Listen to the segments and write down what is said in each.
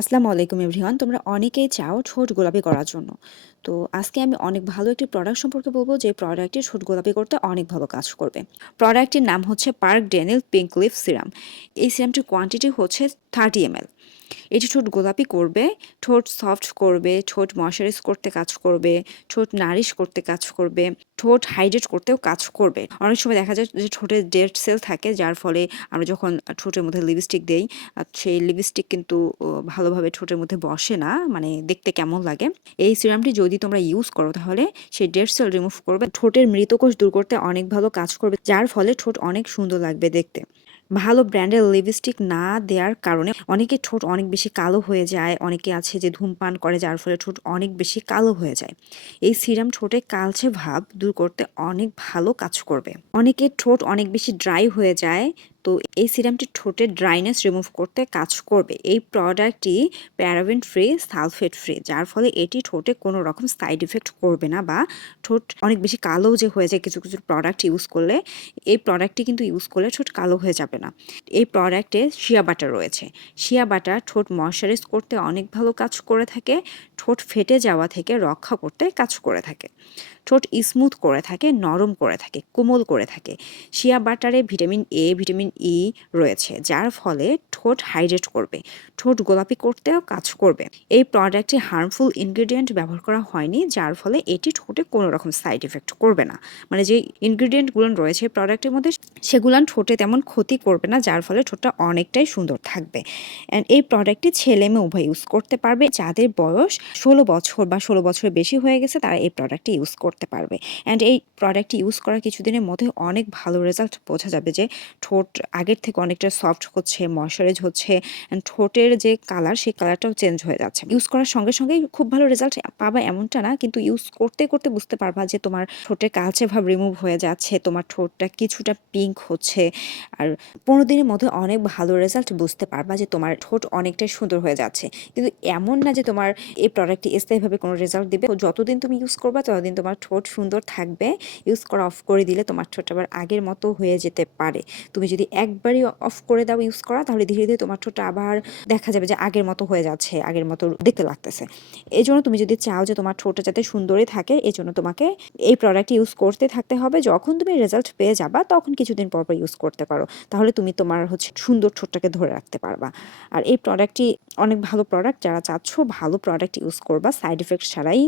আসসালামু আলাইকুম এভরিওয়ান। তোমরা অনেকেই চাও ঠোঁট গোলাপি করার জন্য। তো আজকে আমি অনেক ভালো একটি প্রোডাক্ট সম্পর্কে বলব, যে প্রোডাক্টটি ছোট গোলাপি করতে অনেক ভালো কাজ করবে। প্রোডাক্টটির নাম হচ্ছে Park Daniel pink leaf serum এই সিরামটির কোয়ান্টিটি হচ্ছে থার্টি এম এটি ঠোঁট গোলাপি করবে, ঠোঁট সফট করবে, ঠোঁট ময়শ্চারাইজ করতে কাজ করবে, ঠোঁট নারিশ করতে কাজ করবে, ঠোঁট হাইড্রেট করতেও কাজ করবে। অনেক সময় দেখা যায় যে ঠোঁটে ডেড সেল থাকে, যার ফলে আমরা যখন ঠোঁটের মধ্যে লিপস্টিক দেই সেই লিপস্টিক কিন্তু ভালোভাবে ঠোঁটের মধ্যে বসে না মানে দেখতে কেমন লাগে। এই সিরামটি যদি তোমরা ইউজ করো তাহলে, সেই ডেড সেল রিমুভ করবে। ঠোঁটের মৃতকোষ দূর করতে অনেক ভালো কাজ করবে, যার ফলে ঠোঁট অনেক সুন্দর লাগবে দেখতে। ভালো ব্র্যান্ডের লিপস্টিক না দেওয়ার কারণে অনেকে ঠোঁট অনেক বেশি কালো হয়ে যায়, অনেকে আছে যে ধূমপান করে যার ফলে ঠোঁট অনেক বেশি কালো হয়ে যায়। এই সিরাম ঠোঁটে কালচে ভাব দূর করতে অনেক ভালো কাজ করবে। অনেকের ঠোঁট অনেক বেশি ড্রাই হয়ে যায় তো এই সিরামটি ঠোঁটের ড্রাইনেস রিমুভ করতে কাজ করবে। এই প্রোডাক্টটি প্যারাবেন ফ্রি, সালফেট ফ্রি, যার ফলে এটি ঠোঁটে কোনো রকম সাইড ইফেক্ট করবে না বা ঠোঁট অনেক বেশি কালো যে হয়ে যায় কিছু কিছু প্রোডাক্ট ইউজ করলে, এই প্রোডাক্টটি কিন্তু ইউজ করলে ঠোঁট কালো হয়ে যাবে না। এই প্রোডাক্টে শিয়া বাটার রয়েছে। শিয়া বাটার ঠোঁট ময়শ্চারাইজ করতে অনেক ভালো কাজ করে থাকে, ঠোঁট ফেটে যাওয়া থেকে রক্ষা করতে কাজ করে থাকে। ঠোঁট স্মুথ করে থাকে, নরম করে থাকে, কোমল করে থাকে। শিয়া বাটারে ভিটামিন এ ভিটামিন ই রয়েছে, যার ফলে ঠোঁট হাইড্রেট করবে, ঠোঁট গোলাপি করতেও কাজ করবে। এই প্রোডাক্টে হার্মফুল ইনগ্রিডিয়েন্ট ব্যবহার করা হয়নি, যার ফলে এটি ঠোঁটে কোনো রকম সাইড এফেক্ট করবে না। মানে যে ইনগ্রিডিয়েন্টগুলো রয়েছে প্রোডাক্টের মধ্যে, সেগুলো ঠোঁটে তেমন ক্ষতি করবে না, যার ফলে ঠোঁটটা অনেকটাই সুন্দর থাকবে। অ্যান্ড এই প্রোডাক্টটি ছেলে মেয়ে উভয় ইউজ করতে পারবে। যাদের বয়স ষোলো বছর বা ষোলো বছরের বেশি হয়ে গেছে, তারা এই প্রোডাক্টটি ইউজ করতে পারবে। অ্যান্ড এই প্রোডাক্টটি ইউজ করার কিছুদিনের মধ্যে অনেক ভালো রেজাল্ট বোঝা যাবে যে ঠোঁট আগের থেকে অনেকটা সফট হচ্ছে ময়শ্চারাইজ হচ্ছে অ্যান্ড ঠোঁটের যে কালার সেই কালারটাও চেঞ্জ হয়ে যাচ্ছে। ইউজ করার সঙ্গে সঙ্গেই খুব ভালো রেজাল্ট পাবা এমনটা না, কিন্তু ইউজ করতে করতে বুঝতে পারবা যে তোমার ঠোঁটের কালচে ভাব রিমুভ হয়ে যাচ্ছে, তোমার ঠোঁটটা কিছুটা পিঙ্ক হচ্ছে, আর পনেরো দিনের মধ্যে অনেক ভালো রেজাল্ট বুঝতে পারবা যে তোমার ঠোঁট অনেকটাই সুন্দর হয়ে যাচ্ছে। কিন্তু এমন না যে তোমার এই প্রোডাক্টটি স্থায়ীভাবে কোনো রেজাল্ট দেবে। যতদিন তুমি ইউজ করবা, ততদিন তোমার ঠোঁট সুন্দর থাকবে ইউজ করা অফ করে দিলে তোমার ঠোঁট আবার আগের মতো হয়ে যেতে পারে। তুমি যদি একবারই অফ করে দাও ইউজ করা, তাহলে ধীরে ধীরে তোমার ঠোঁটটা আবার দেখা যাবে যে আগের মতো হয়ে যাচ্ছে, আগের মতো দেখতে লাগতেছে। এই জন্য তুমি যদি চাও যে তোমার ঠোঁটটা যাতে সুন্দরই থাকে এই জন্য তোমাকে এই প্রোডাক্ট ইউজ করতে থাকতে হবে। যখন তুমি রেজাল্ট পেয়ে যাবা, তখন কিছুদিন পর পর ইউজ করতে পারো। তাহলে তুমি তোমার হচ্ছে সুন্দর ঠোঁটটাকে ধরে রাখতে পারবা। আর এই প্রোডাক্টটি অনেক ভালো প্রোডাক্ট যারা চাচ্ছ ভালো প্রোডাক্ট ইউজ করবা সাইড এফেক্ট ছাড়াই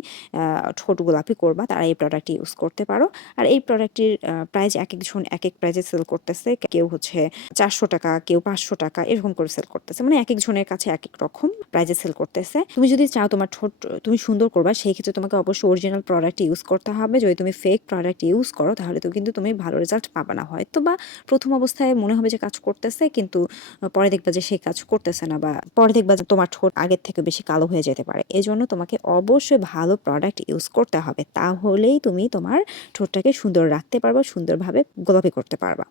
ঠোঁট গোলাপি করবা, তারা এই প্রোডাক্টটি ইউজ করতে পারো। আর এই প্রোডাক্টটির প্রাইস এক একজন এক এক প্রাইজে সেল করতেছে। কেউ হচ্ছে চারশো টাকা, কেউ পাঁচশো টাকা, এরকম করে সেল করতেছে। মানে এক একজনের কাছে এক এক রকম প্রাইজে সেল করতেছে। তুমি যদি চাও তোমার ঠোঁট তুমি সুন্দর করবা, সেই ক্ষেত্রে তোমাকে অবশ্যই অরিজিনাল প্রোডাক্ট ইউজ করতে হবে। যদি তুমি ফেক প্রোডাক্ট ইউজ করো, তাহলে তো কিন্তু তুমি ভালো রেজাল্ট পাবে না। হয়তো বা প্রথম অবস্থায় মনে হবে যে কাজ করতেছে, কিন্তু পরে দেখবা যে সেই কাজ করতেছে না বা পরে দেখবা যে তোমার ঠোঁট আগের থেকে বেশি কালো হয়ে যেতে পারে। এই জন্য তোমাকে অবশ্যই ভালো প্রোডাক্ট ইউজ করতে হবে। তাহলেই তুমি তোমার ঠোঁটটাকে সুন্দর রাখতে পারবা সুন্দরভাবে গোলাপি করতে পারবা।